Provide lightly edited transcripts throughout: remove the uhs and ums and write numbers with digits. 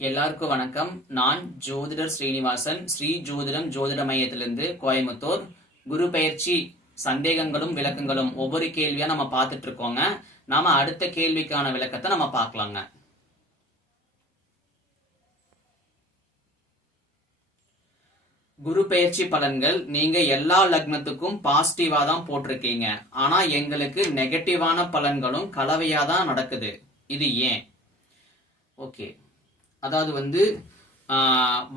எல்லாருக்கும் வணக்கம். நான் ஜோதிடர் ஸ்ரீனிவாசன், ஸ்ரீ ஜோதிடம் ஜோதிட மையத்திலிருந்து கோயம்புத்தூர். குரு பயிற்சி சந்தேகங்களும் விளக்கங்களும் ஒவ்வொரு கேள்வியா நம்ம பார்த்துட்டு இருக்கோங்க. நாம அடுத்த கேள்விக்கான விளக்கத்தை நம்ம பார்க்கலாங்க. குரு பயிற்சி பலன்கள் நீங்க எல்லா லக்னத்துக்கும் பாசிட்டிவா தான் போட்டிருக்கீங்க. ஆனா எங்களுக்கு நெகட்டிவான பலன்களும் கலவையா தான் நடக்குது. இது ஏன்? ஓகே, அதாவது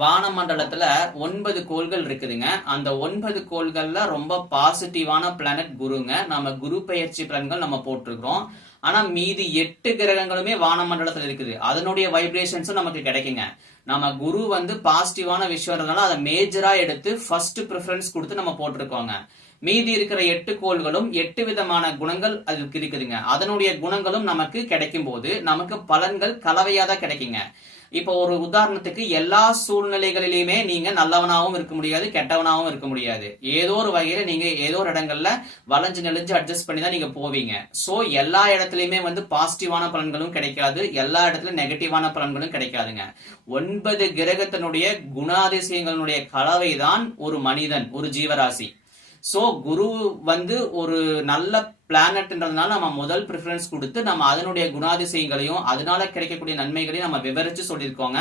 வானமண்டலத்துல 9 கோள்கள் இருக்குதுங்க. அந்த 9 கோள்கள்ல ரொம்ப பாசிட்டிவான பிளானட் குருங்க. நம்ம குரு பயிற்சி பலன்கள் நம்ம போட்டிருக்கிறோம். ஆனா மீதி 8 கிரகங்களுமே வானமண்டலத்துல இருக்குது. அதனுடைய வைப்ரேஷன்ஸும் நமக்கு கிடைக்குங்க. நம்ம குரு பாசிட்டிவான விஷயம்ன்றதுனால அதை மேஜரா எடுத்து ஃபர்ஸ்ட் ப்ரிஃபரன்ஸ் கொடுத்து நம்ம போட்டிருக்கோங்க. மீதி இருக்கிற 8 கோள்களும் 8 விதமான குணங்கள் அதுக்கு இருக்குதுங்க. அதனுடைய குணங்களும் நமக்கு கிடைக்கும் போது நமக்கு பலன்கள் கலவையா தான் கிடைக்குங்க. இப்ப ஒரு உதாரணத்துக்கு எல்லா சூழ்நிலைகளிலுமே நீங்க நல்லவனாவும் இருக்க முடியாது, கெட்டவனாவும் இருக்க முடியாது. ஏதோ ஒரு வகையில நீங்க ஏதோ ஒரு இடங்கள்ல வளைஞ்சு நெளிஞ்சு அட்ஜஸ்ட் பண்ணி தான் நீங்க போவீங்க. சோ எல்லா இடத்துலயுமே பாசிட்டிவான பலன்களும் கிடைக்காது, எல்லா இடத்துலயும் நெகட்டிவான பலன்களும் கிடைக்காதுங்க. 9 கிரகத்தினுடைய குணாதிசயங்களுடைய கலவை தான் ஒரு மனிதன், ஒரு ஜீவராசி. சோ குரு ஒரு நல்ல பிளானட்ன்றதுனால நம்ம முதல் ப்ரிஃபரன்ஸ் கொடுத்து நம்ம அதனுடைய குணாதிசயங்களையும் அதனால கிடைக்கக்கூடிய நன்மைகளையும் நம்ம விவரிச்சு சொல்லியிருக்கோங்க.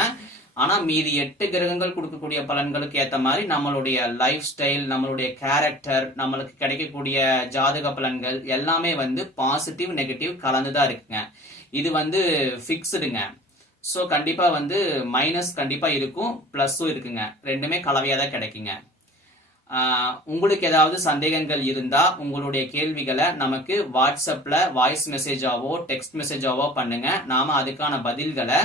ஆனா மீதி 8 கிரகங்கள் கொடுக்கக்கூடிய பலன்களுக்கு ஏத்த மாதிரி நம்மளுடைய லைஃப் ஸ்டைல், நம்மளுடைய கேரக்டர், நம்மளுக்கு கிடைக்கக்கூடிய ஜாதக பலன்கள் எல்லாமே பாசிட்டிவ் நெகட்டிவ் கலந்துதான் இருக்குங்க. இது பிக்ஸ்டுங்க. சோ கண்டிப்பா மைனஸ் கண்டிப்பா இருக்கும், பிளஸும் இருக்குங்க. ரெண்டுமே கலவையா தான் கிடைக்குங்க. உங்களுக்கு ஏதாவது சந்தேகங்கள் இருந்தா உங்களுடைய கேள்விகளை நமக்கு வாட்ஸ்அப்ல வாய்ஸ் மெசேஜாவோ டெக்ஸ்ட் மெசேஜாவோ பண்ணுங்க. நாம அதுக்கான பதில்களை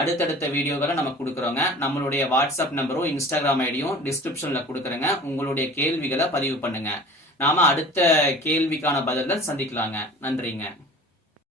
அடுத்தடுத்த வீடியோகளை நம்ம கொடுக்குறோங்க. நம்மளுடைய வாட்ஸ்அப் நம்பரும் இன்ஸ்டாகிராம் ஐடியும் டிஸ்கிரிப்ஷன்ல கொடுக்குறேங்க. உங்களுடைய கேள்விகளை பதிவு பண்ணுங்க. நாம அடுத்த கேள்விக்கான பதில்கள் சந்திக்கலாங்க. நன்றிங்க.